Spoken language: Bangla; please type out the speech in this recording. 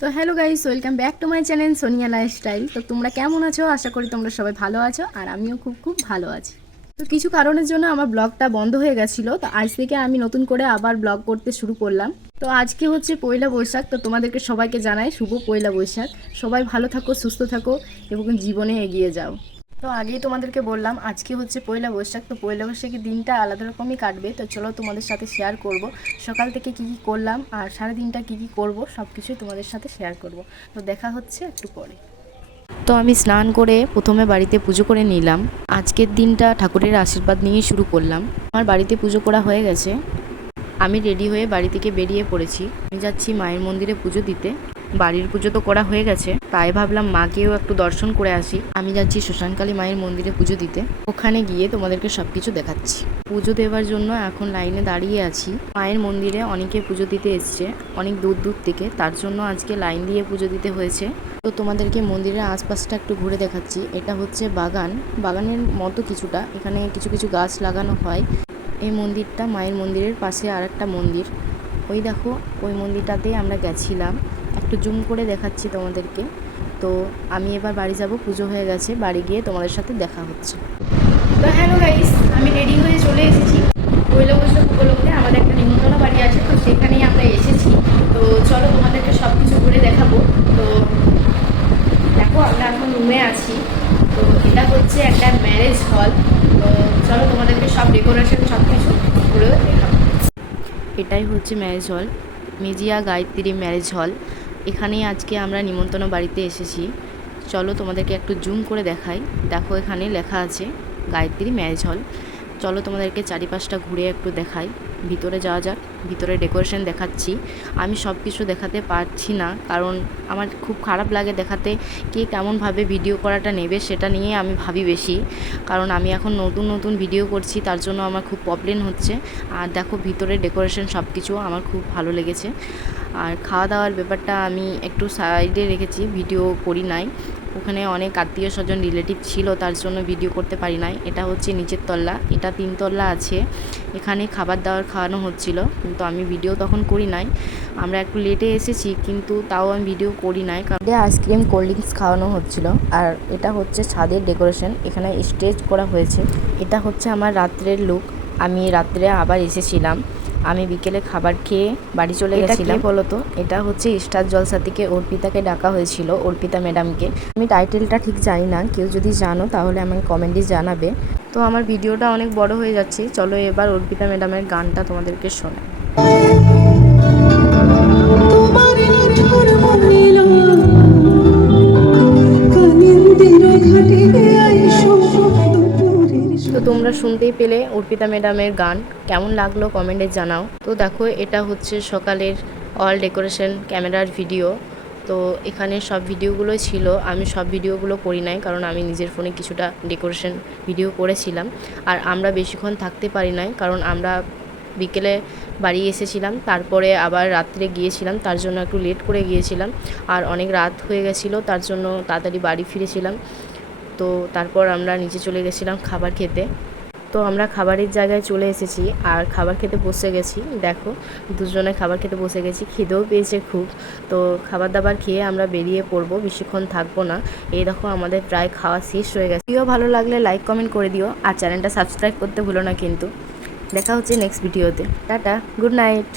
তো hello guys, welcome back to my channel Sonia lifestyle. তো তোমরা কেমন আছো? আশা করি তোমরা সবাই ভালো আছো, আর আমিও খুব খুব ভালো আছি। তো কিছু কারণের জন্য আমার ব্লগটা বন্ধ হয়ে গেছিলো, তো আজ থেকে আমি নতুন করে আবার ব্লগ করতে শুরু করলাম। তো আজকে হচ্ছে পয়লা বৈশাখ, তো তোমাদেরকে সবাইকে জানাই শুভ পয়লা বৈশাখ। সবাই ভালো থাকো, সুস্থ থাকো এবং জীবনে এগিয়ে যাও। তো আগেই তোমাদেরকে বললাম আজকে হচ্ছে পয়লা বৈশাখ, তো পয়লা বৈশাখের দিনটা আলাদা রকমই কাটবে। তো চলো তোমাদের সাথে শেয়ার করব সকাল থেকে কি কি করলাম আর সারা দিনটা কি কি করব, সব কিছুই তোমাদের সাথে শেয়ার করব। তো দেখা হচ্ছে একটু পরে। তো আমি স্নান করে প্রথমে বাড়িতে পুজো করে নিলাম। আজকের দিনটা ঠাকুরের আশীর্বাদ নিয়েই শুরু করলাম। আমার বাড়িতে পুজো করা হয়ে গেছে, আমি রেডি হয়ে বাড়ি থেকে বেরিয়ে পড়েছি। আমি যাচ্ছি মায়ের মন্দিরে পুজো দিতে। বাড়ির পুজো তো করা হয়ে গেছে, তাই ভাবলাম মাকেও একটু দর্শন করে আসি। আমি যাচ্ছি শ্মশানকালী মায়ের মন্দিরে পুজো দিতে। ওখানে গিয়ে তোমাদেরকে সবকিছু দেখাচ্ছি। পুজো দেওয়ার জন্য এখন লাইনে দাঁড়িয়ে আছি। মায়ের মন্দিরে অনেকে পুজো দিতে এসছে, অনেক দূর দূর থেকে, তার জন্য আজকে লাইন দিয়ে পুজো দিতে হয়েছে। তো তোমাদেরকে মন্দিরের আশপাশটা একটু ঘুরে দেখাচ্ছি। এটা হচ্ছে বাগান, বাগানের মতো কিছুটা। এখানে কিছু কিছু গাছ লাগানো হয়। এই মন্দিরটা মায়ের মন্দিরের পাশে আর একটা মন্দির, ওই দেখো ওই মন্দিরটাতেই আমরা গেছিলাম। একটু জুম করে দেখাচ্ছি তোমাদেরকে। তো আমি এবার বাড়ি যাব, পুজো হয়ে গেছে, বাড়ি গিয়ে তোমাদের সাথে দেখা হচ্ছে। তো হ্যালো গাইস, আমি রেডি হয়ে চলে এসেছি। পয়লা বৈশাখ উপলক্ষে আমাদের একটা নিমন্ত্রণ বাড়ি আছে, তো সেখানেই আমরা এসেছি। তো চলো তোমাদেরকে সব কিছু ঘুরে দেখাবো। তো দেখো আমরা এখন রুমে আছি। তো এটা হচ্ছে একটা ম্যারেজ হল। তো চলো তোমাদেরকে সব ডেকোরেশন সব কিছু ঘুরে দেখাবো। এটাই হচ্ছে marriage hall, Mejia Gayatri marriage hall. এখানেই আজকে আমরা নিমন্ত্রণ বাড়িতে এসেছি। চলো তোমাদেরকে একটু জুম করে দেখাই। দেখো এখানে লেখা আছে গায়ত্রী ম্যারেজ হল। চলো তোমাদেরকে চারিপাশটা ঘুরে একটু দেখাই। ভিতরে যাওয়া যাক। ভিতরে ডেকোরেশন দেখাচ্ছি। আমি সব কিছু দেখাতে পারছি না, কারণ আমার খুব খারাপ লাগে দেখাতে। কে কেমনভাবে ভিডিও করাটা নেবে সেটা নিয়ে আমি ভাবি বেশি, কারণ আমি এখন নতুন নতুন ভিডিও করছি, তার জন্য আমার খুব প্রবলেম হচ্ছে। আর দেখো ভিতরে ডেকোরেশন সব কিছু আমার খুব ভালো লেগেছে। আর খাওয়া দাওয়ার ব্যাপারটা আমি একটু সাইডে রেখেছি, ভিডিও করি নাই। ওখানে অনেক আত্মীয় স্বজন রিলেটিভ ছিল, তার জন্য ভিডিও করতে পারি নাই। এটা হচ্ছে নিচের তল্লা, এটা 3 তল্লা আছে। এখানে খাবার দাবার খাওয়ানো হচ্ছিল, কিন্তু আমি ভিডিও তখন করি নাই। আমরা একটু লেটে এসেছি, কিন্তু তাও আমি ভিডিও করি নাই, কারণ আইসক্রিম কোল্ড ড্রিঙ্কস খাওয়ানো হচ্ছিল। আর এটা হচ্ছে ছাদের ডেকোরেশন, এখানে স্টেজ করা হয়েছে। এটা হচ্ছে আমার রাত্রের লুক। আমি রাত্রে আবার এসেছিলাম। আমি বিকেলে খাবার খেয়ে বাড়ি চলে গেছিলাম। বলতো এটা হচ্ছে স্টার জলসা থেকে অর্পিতাকে ডাকা হয়েছিল, অর্পিতা ম্যাডামকে। আমি টাইটেলটা ঠিক জানি না, কেউ যদি জানো তাহলে আমাকে কমেন্টে জানাবে। তো আমার ভিডিওটা অনেক বড় হয়ে যাচ্ছে, চলো এবার অর্পিতা ম্যাডামের গানটা তোমাদেরকে শোনাই। তো তোমরা শুনতেই পেলে অর্পিতা ম্যাডামের গান। কেমন লাগলো কমেন্টে জানাও। তো দেখো এটা হচ্ছে সকালের অল ডেকোরেশন ক্যামেরার ভিডিও। তো এখানে সব ভিডিওগুলোই ছিল, আমি সব ভিডিওগুলো করি নাই, কারণ আমি নিজের ফোনে কিছুটা ডেকোরেশন ভিডিও করেছিলাম। আর আমরা বেশিক্ষণ থাকতে পারি নাই, কারণ আমরা বিকেলে বাড়ি এসেছিলাম, তারপরে আবার রাত্রে গিয়েছিলাম, তার জন্য একটু লেট করে গিয়েছিলাম। আর অনেক রাত হয়ে গেছিলো, তার জন্য তাড়াতাড়ি বাড়ি ফিরেছিলাম। তো তারপর আমরা নিচে চলে গেছিলাম খাবার খেতে। তো আমরা খাবারের জায়গায় চলে এসেছি আর খাবার খেতে বসে গেছি। দেখো দুজনে খাবার খেতে বসে গেছি, খিদেও পেয়েছে খুব। তো খাবার দাবার খেয়ে আমরা বেরিয়ে পড়বো, বেশিক্ষণ থাকবো না। এই দেখো আমাদের প্রায় খাওয়া শেষ হয়ে গেছে। ভিডিও ভালো লাগলে লাইক কমেন্ট করে দিও, আর চ্যানেলটা সাবস্ক্রাইব করতে ভুলো না কিন্তু। দেখা হচ্ছে নেক্সট ভিডিওতে। Tata, good night.